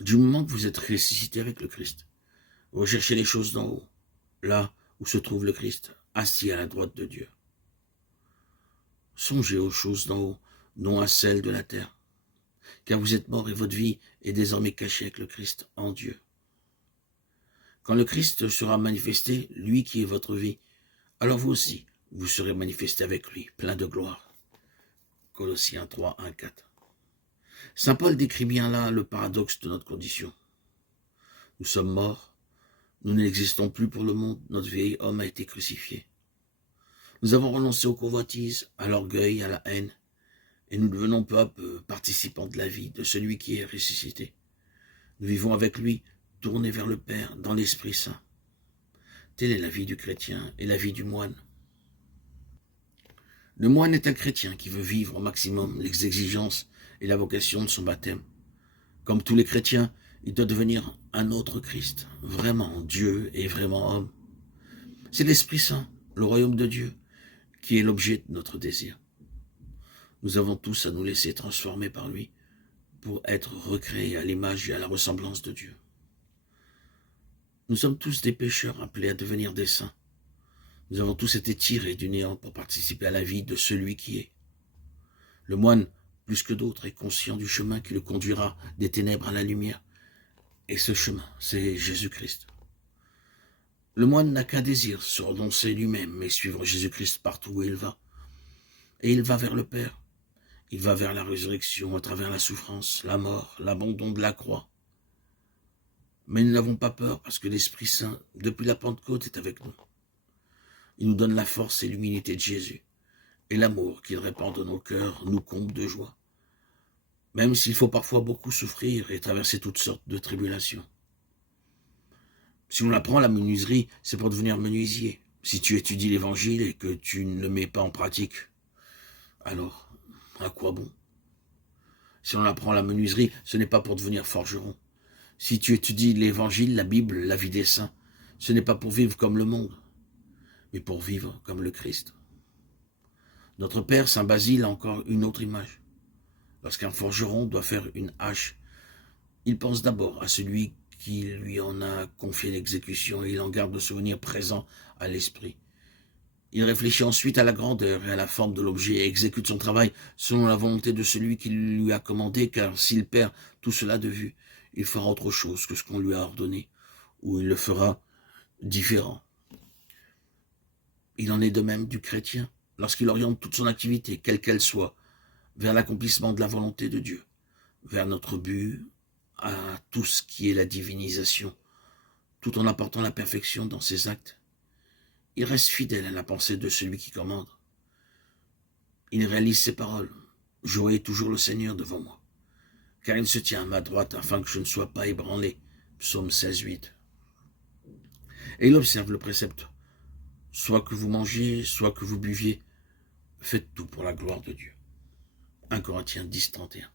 Du moment que vous êtes ressuscité avec le Christ, vous recherchez les choses d'en haut, là où se trouve le Christ, assis à la droite de Dieu. Songez aux choses d'en haut, non à celles de la terre, car vous êtes mort et votre vie est désormais cachée avec le Christ en Dieu. Quand le Christ sera manifesté, lui qui est votre vie, alors vous aussi, vous serez manifestés avec lui, plein de gloire. Colossiens 3, 1, 4. Saint Paul décrit bien là le paradoxe de notre condition. Nous sommes morts, nous n'existons plus pour le monde, notre vieil homme a été crucifié. Nous avons renoncé aux convoitises, à l'orgueil, à la haine, et nous devenons peu à peu participants de la vie de celui qui est ressuscité. Nous vivons avec lui, tournés vers le Père, dans l'Esprit Saint. Telle est la vie du chrétien et la vie du moine. Le moine est un chrétien qui veut vivre au maximum les exigences et la vocation de son baptême. Comme tous les chrétiens, il doit devenir un autre Christ, vraiment Dieu et vraiment homme. C'est l'Esprit Saint, le royaume de Dieu, qui est l'objet de notre désir. Nous avons tous à nous laisser transformer par lui pour être recréés à l'image et à la ressemblance de Dieu. Nous sommes tous des pécheurs appelés à devenir des saints. Nous avons tous été tirés du néant pour participer à la vie de celui qui est. Le moine, plus que d'autres, est conscient du chemin qui le conduira des ténèbres à la lumière. Et ce chemin, c'est Jésus-Christ. Le moine n'a qu'un désir, se renoncer lui-même et suivre Jésus-Christ partout où il va. Et il va vers le Père. Il va vers la résurrection à travers la souffrance, la mort, l'abandon de la croix. Mais nous n'avons pas peur parce que l'Esprit Saint, depuis la Pentecôte, est avec nous. Il nous donne la force et l'humilité de Jésus. Et l'amour qu'il répand dans nos cœurs nous comble de joie. Même s'il faut parfois beaucoup souffrir et traverser toutes sortes de tribulations. Si on apprend la menuiserie, c'est pour devenir menuisier. Si tu étudies l'Évangile et que tu ne le mets pas en pratique, alors, à quoi bon? Si on apprend la menuiserie, ce n'est pas pour devenir forgeron. Si tu étudies l'Évangile, la Bible, la vie des saints, ce n'est pas pour vivre comme le monde, mais pour vivre comme le Christ. Notre Père, Saint Basile, a encore une autre image. Lorsqu'un forgeron doit faire une hache, il pense d'abord à celui qui lui en a confié l'exécution et il en garde le souvenir présent à l'esprit. Il réfléchit ensuite à la grandeur et à la forme de l'objet et exécute son travail selon la volonté de celui qui lui a commandé, car s'il perd tout cela de vue, il fera autre chose que ce qu'on lui a ordonné, ou il le fera différent. Il en est de même du chrétien, lorsqu'il oriente toute son activité, quelle qu'elle soit, vers l'accomplissement de la volonté de Dieu, vers notre but, à tout ce qui est la divinisation, tout en apportant la perfection dans ses actes. Il reste fidèle à la pensée de celui qui commande. Il réalise ses paroles. J'aurai toujours le Seigneur devant moi, car il se tient à ma droite afin que je ne sois pas ébranlé. Psaume 16, 8. Et il observe le précepte. Soit que vous mangiez, soit que vous buviez, faites tout pour la gloire de Dieu. 1 Corinthiens 10, 31.